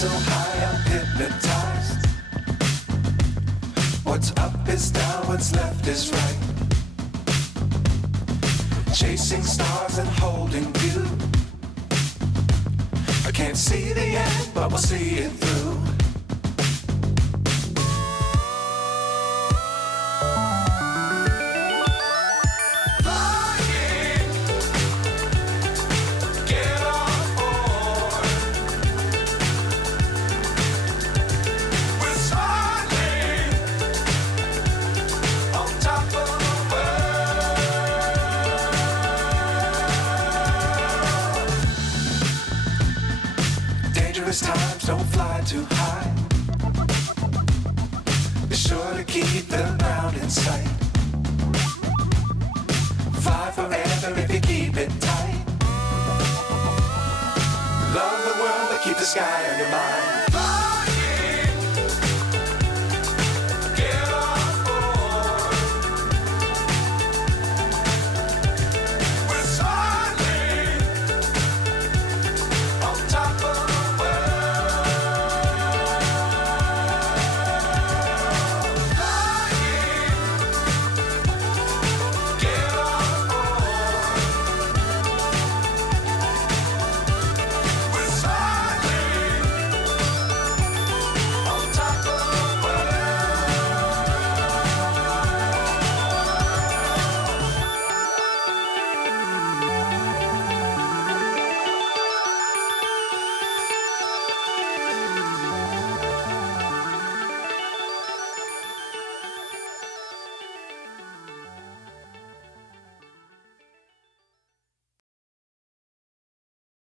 So high I'm hypnotized. What's up is down, what's left is right. Chasing stars and holding you. I can't see the end, but we'll see it through. Dangerous times, don't fly too high. Be sure to keep the ground in sight. Fly forever if you keep it tight. Love the world, but keep the sky on your mind.